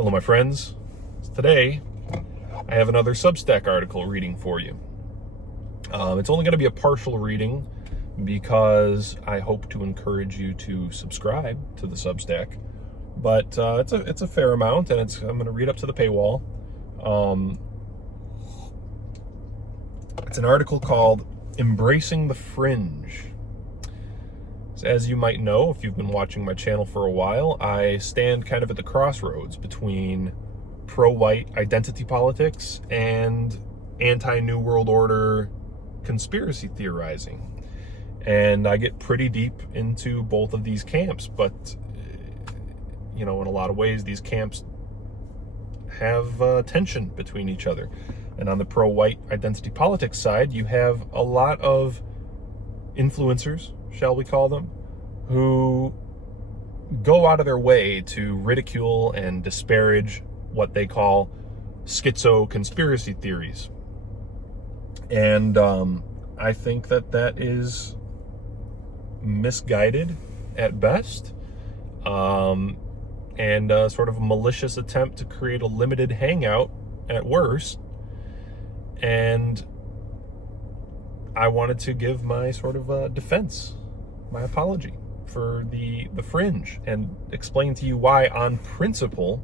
Hello, my friends. Today, I have another Substack article reading for you. It's only going to be a partial reading because I hope to encourage you to subscribe to the Substack. But it's a fair amount, and I'm going to read up to the paywall. It's an article called "Embracing the Fringe." As you might know, if you've been watching my channel for a while, I stand kind of at the crossroads between pro-white identity politics and anti-New World Order conspiracy theorizing. And I get pretty deep into both of these camps, but, in a lot of ways, these camps have tension between each other. And on the pro-white identity politics side, you have a lot of influencers, shall we call them, who go out of their way to ridicule and disparage what they call schizo conspiracy theories. And I think that is misguided at best, and sort of a malicious attempt to create a limited hangout at worst. And I wanted to give my sort of defense, my apology for the Fringe, and explain to you why, on principle,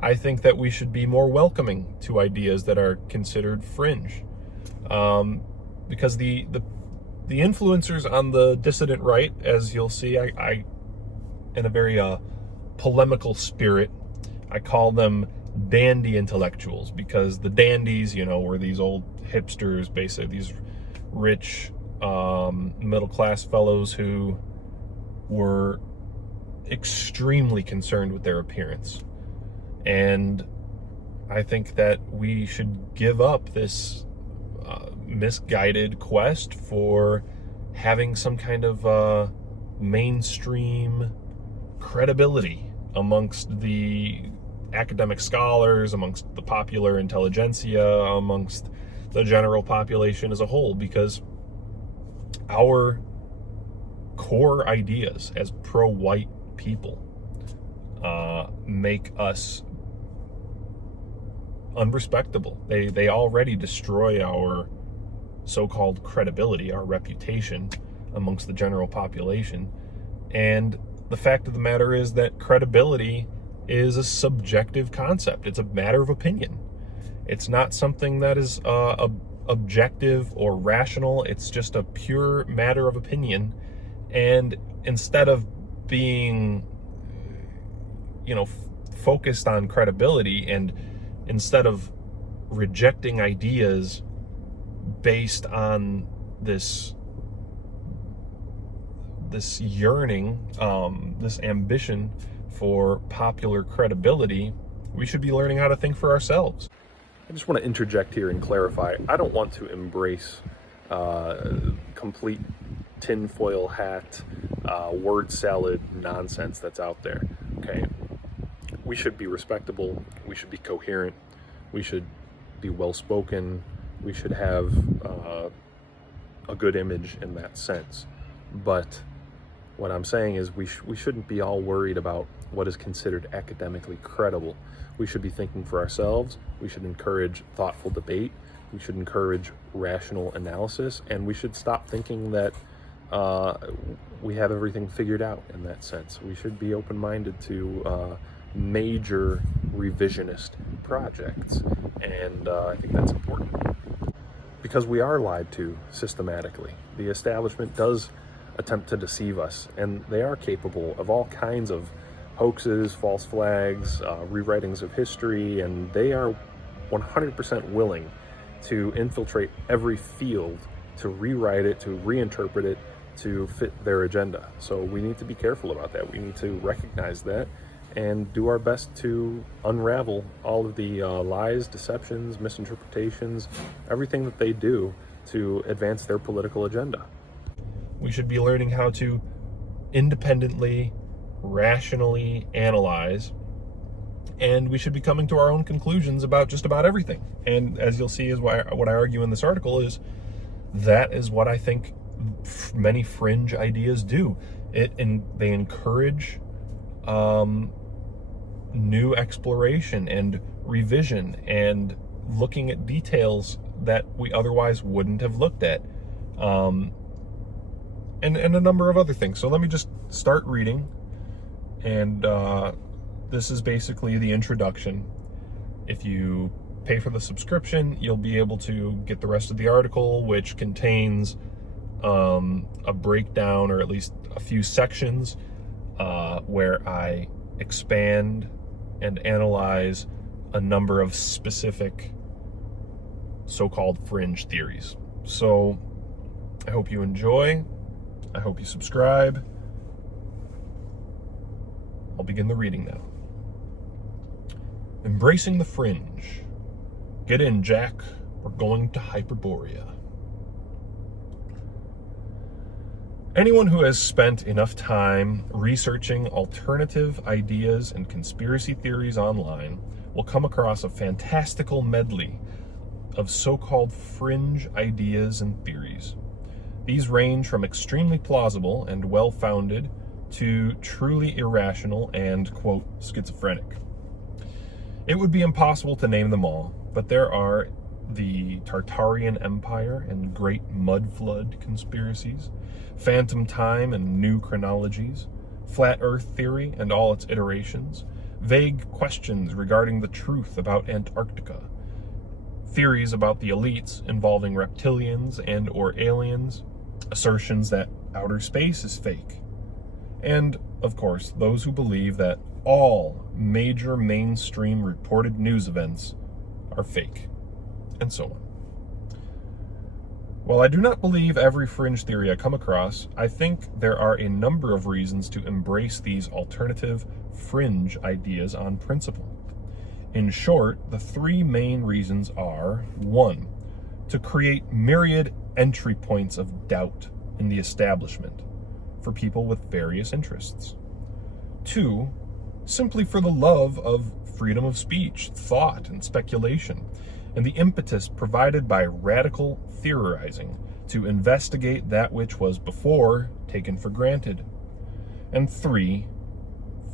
I think that we should be more welcoming to ideas that are considered fringe. Because the influencers on the dissident right, as you'll see, I in a very polemical spirit, I call them dandy intellectuals, because the dandies, were these old hipsters, basically these rich middle-class fellows who were extremely concerned with their appearance. And I think that we should give up this misguided quest for having some kind of mainstream credibility amongst the academic scholars, amongst the popular intelligentsia, amongst the general population as a whole, because our core ideas as pro-white people make us unrespectable. They already destroy our so-called credibility, our reputation amongst the general population. And the fact of the matter is that credibility is a subjective concept. It's a matter of opinion. It's not something that is objective or rational. It's just a pure matter of opinion. And instead of being, focused on credibility, and instead of rejecting ideas based on this yearning, this ambition for popular credibility, we should be learning how to think for ourselves. I just want to interject here and clarify. I don't want to embrace complete tinfoil hat, word salad nonsense that's out there. Okay, we should be respectable. We should be coherent. We should be well-spoken. We should have a good image in that sense. But what I'm saying is we shouldn't be all worried about what is considered academically credible. We should be thinking for ourselves. We should encourage thoughtful debate. We should encourage rational analysis, and we should stop thinking that we have everything figured out in that sense. We should be open-minded to major revisionist projects, and I think that's important, because we are lied to systematically. The establishment does attempt to deceive us, and they are capable of all kinds of hoaxes, false flags, rewritings of history, and they are 100% willing to infiltrate every field, to rewrite it, to reinterpret it, to fit their agenda. So we need to be careful about that. We need to recognize that and do our best to unravel all of the lies, deceptions, misinterpretations, everything that they do to advance their political agenda. We should be learning how to independently, rationally analyze, and we should be coming to our own conclusions about just about everything. And as you'll see, is what I argue in this article is that is what I think many fringe ideas do. They encourage new exploration and revision and looking at details that we otherwise wouldn't have looked at, and a number of other things. So let me just start reading, and this is basically the introduction. If you pay for the subscription, you'll be able to get the rest of the article, which contains a breakdown, or at least a few sections where I expand and analyze a number of specific so-called fringe theories. So I hope you enjoy. I hope you subscribe. I'll begin the reading now. Embracing the fringe. Get in, Jack. We're going to Hyperborea. Anyone who has spent enough time researching alternative ideas and conspiracy theories online will come across a fantastical medley of so-called fringe ideas and theories. These range from extremely plausible and well-founded to truly irrational and, quote, schizophrenic. It would be impossible to name them all, but there are the Tartarian Empire and Great Mud Flood conspiracies, phantom time and new chronologies, flat Earth theory and all its iterations, vague questions regarding the truth about Antarctica, theories about the elites involving reptilians and or aliens, assertions that outer space is fake, and, of course, those who believe that all major mainstream reported news events are fake, and so on. While I do not believe every fringe theory I come across, I think there are a number of reasons to embrace these alternative fringe ideas on principle. In short, the three main reasons are: 1, to create myriad entry points of doubt in the establishment for people with various interests. 2, simply for the love of freedom of speech, thought, and speculation, and the impetus provided by radical theorizing to investigate that which was before taken for granted. And 3,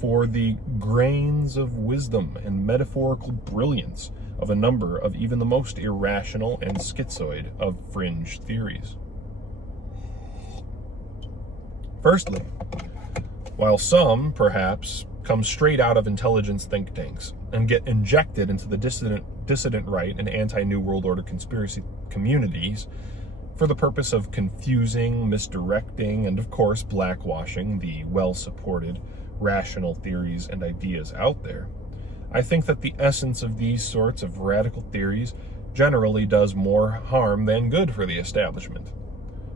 for the grains of wisdom and metaphorical brilliance of a number of even the most irrational and schizoid of fringe theories. Firstly, while some, perhaps, come straight out of intelligence think tanks and get injected into the dissident right and anti-New World Order conspiracy communities for the purpose of confusing, misdirecting, and of course blackwashing the well-supported rational theories and ideas out there, I think that the essence of these sorts of radical theories generally does more harm than good for the establishment.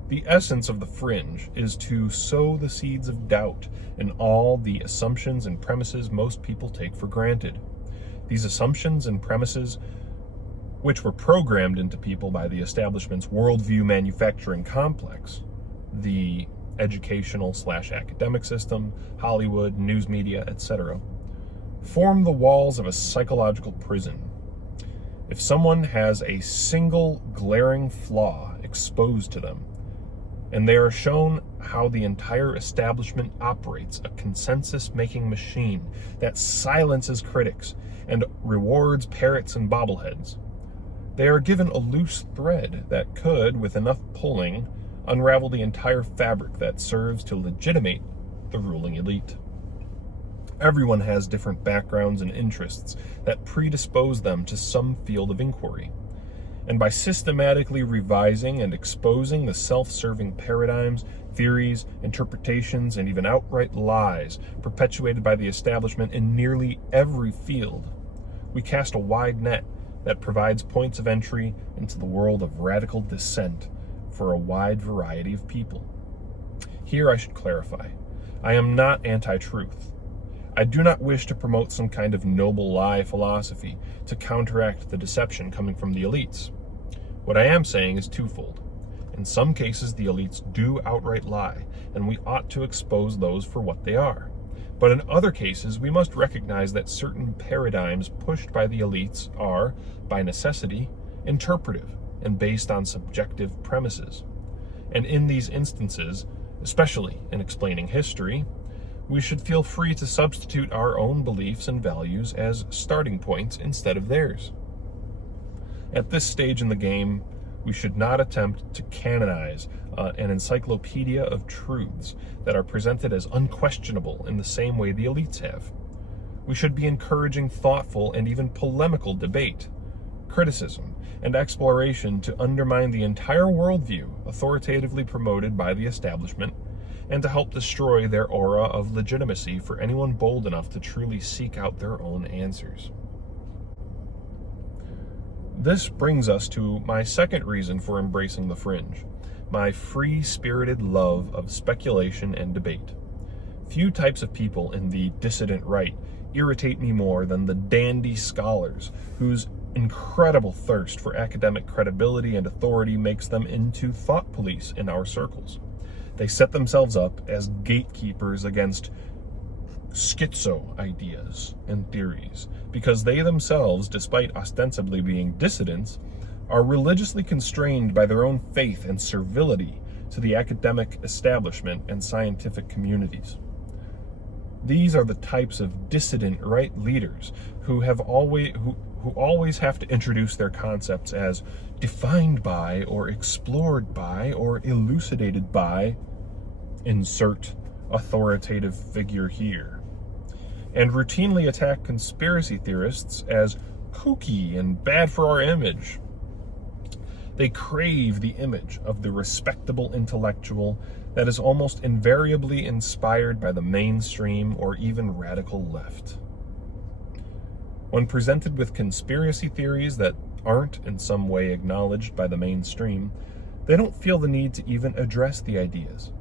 The essence of the fringe is to sow the seeds of doubt in all the assumptions and premises most people take for granted. These assumptions and premises, which were programmed into people by the establishment's worldview manufacturing complex, the educational/academic system, Hollywood, news media, etc., form the walls of a psychological prison. If someone has a single glaring flaw exposed to them, and they are shown how the entire establishment operates a consensus-making machine that silences critics and rewards parrots and bobbleheads, they are given a loose thread that could, with enough pulling, unravel the entire fabric that serves to legitimate the ruling elite. Everyone has different backgrounds and interests that predispose them to some field of inquiry. And by systematically revising and exposing the self-serving paradigms, theories, interpretations, and even outright lies perpetuated by the establishment in nearly every field, we cast a wide net that provides points of entry into the world of radical dissent for a wide variety of people. Here I should clarify, I am not anti-truth. I do not wish to promote some kind of noble lie philosophy to counteract the deception coming from the elites. What I am saying is twofold. In some cases, the elites do outright lie, and we ought to expose those for what they are. But in other cases, we must recognize that certain paradigms pushed by the elites are, by necessity, interpretive and based on subjective premises. And in these instances, especially in explaining history, we should feel free to substitute our own beliefs and values as starting points instead of theirs. At this stage in the game, we should not attempt to canonize an encyclopedia of truths that are presented as unquestionable in the same way the elites have. We should be encouraging thoughtful and even polemical debate, criticism, and exploration to undermine the entire worldview authoritatively promoted by the establishment, and to help destroy their aura of legitimacy for anyone bold enough to truly seek out their own answers. This brings us to my second reason for embracing the fringe, my free-spirited love of speculation and debate. Few types of people in the dissident right irritate me more than the dandy scholars whose incredible thirst for academic credibility and authority makes them into thought police in our circles. They set themselves up as gatekeepers against schizo ideas and theories because they themselves, despite ostensibly being dissidents, are religiously constrained by their own faith and servility to the academic establishment and scientific communities. These are the types of dissident right leaders who always have to introduce their concepts as defined by or explored by or elucidated by insert authoritative figure here, and routinely attack conspiracy theorists as kooky and bad for our image. They crave the image of the respectable intellectual that is almost invariably inspired by the mainstream or even radical left. When presented with conspiracy theories that aren't in some way acknowledged by the mainstream, they don't feel the need to even address the ideas.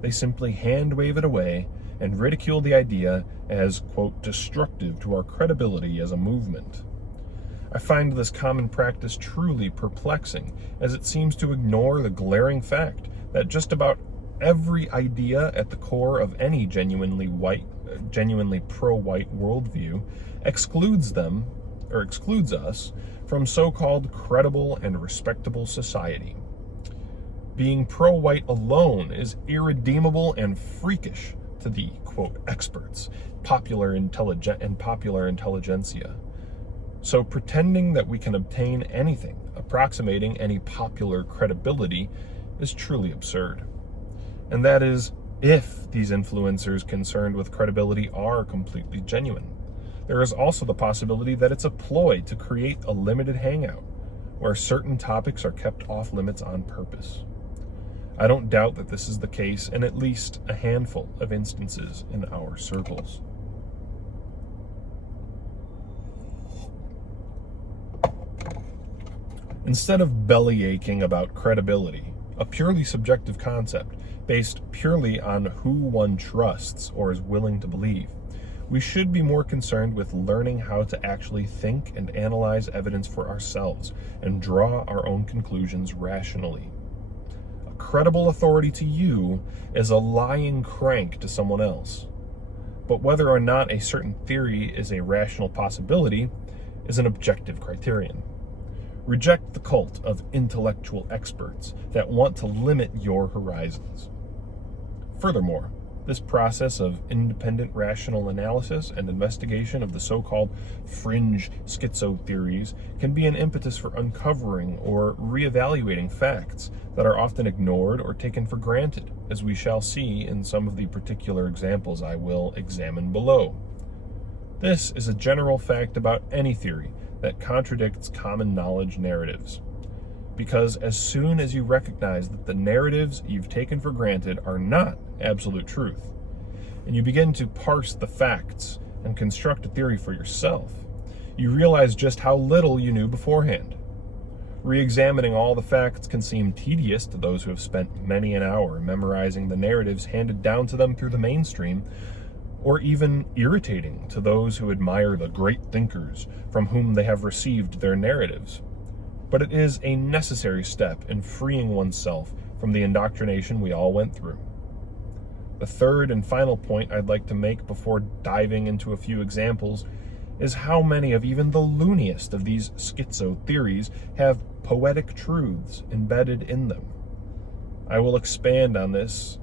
They simply hand-wave it away and ridicule the idea as, quote, destructive to our credibility as a movement. I find this common practice truly perplexing, as it seems to ignore the glaring fact that just about every idea at the core of any genuinely pro-white worldview excludes us from so-called credible and respectable society. Being pro-white alone is irredeemable and freakish to the, quote, experts, popular intelligentsia. So pretending that we can obtain anything approximating any popular credibility is truly absurd. And that is, if these influencers concerned with credibility are completely genuine. There is also the possibility that it's a ploy to create a limited hangout, where certain topics are kept off limits on purpose. I don't doubt that this is the case in at least a handful of instances in our circles. Instead of belly-aching about credibility, a purely subjective concept based purely on who one trusts or is willing to believe, we should be more concerned with learning how to actually think and analyze evidence for ourselves and draw our own conclusions rationally. A credible authority to you is a lying crank to someone else. But whether or not a certain theory is a rational possibility is an objective criterion. Reject the cult of intellectual experts that want to limit your horizons. Furthermore, this process of independent rational analysis and investigation of the so-called fringe schizo theories can be an impetus for uncovering or reevaluating facts that are often ignored or taken for granted, as we shall see in some of the particular examples I will examine below. This is a general fact about any theory that contradicts common knowledge narratives. Because as soon as you recognize that the narratives you've taken for granted are not absolute truth, and you begin to parse the facts and construct a theory for yourself, you realize just how little you knew beforehand. Re-examining all the facts can seem tedious to those who have spent many an hour memorizing the narratives handed down to them through the mainstream, or even irritating to those who admire the great thinkers from whom they have received their narratives. But it is a necessary step in freeing oneself from the indoctrination we all went through. The third and final point I'd like to make before diving into a few examples is how many of even the looniest of these schizo theories have poetic truths embedded in them. I will expand on this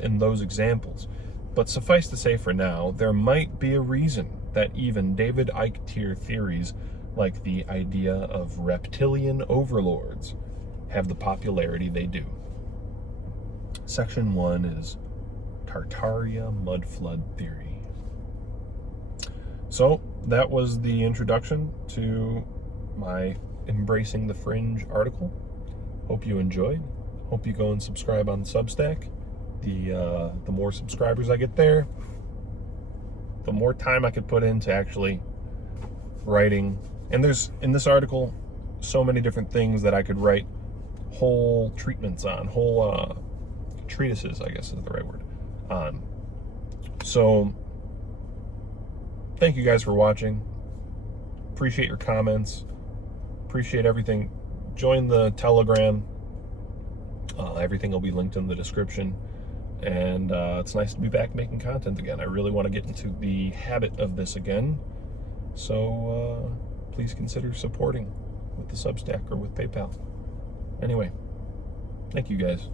in those examples, But suffice to say for now, there might be a reason that even David Icke tier theories like the idea of reptilian overlords have the popularity they do. Section 1 is Tartaria mudflood theory. So that was the introduction to my Embracing the Fringe article. Hope you enjoyed. Hope you go and subscribe on Substack. The more subscribers I get there, the more time I could put into actually writing. And there's, in this article, so many different things that I could write whole treatments on, whole treatises, I guess is the right word, on. So, thank you guys for watching. Appreciate your comments. Appreciate everything. Join the Telegram. Everything will be linked in the description. And it's nice to be back making content again. I really want to get into the habit of this again. So please consider supporting with the Substack or with PayPal. Anyway, thank you guys.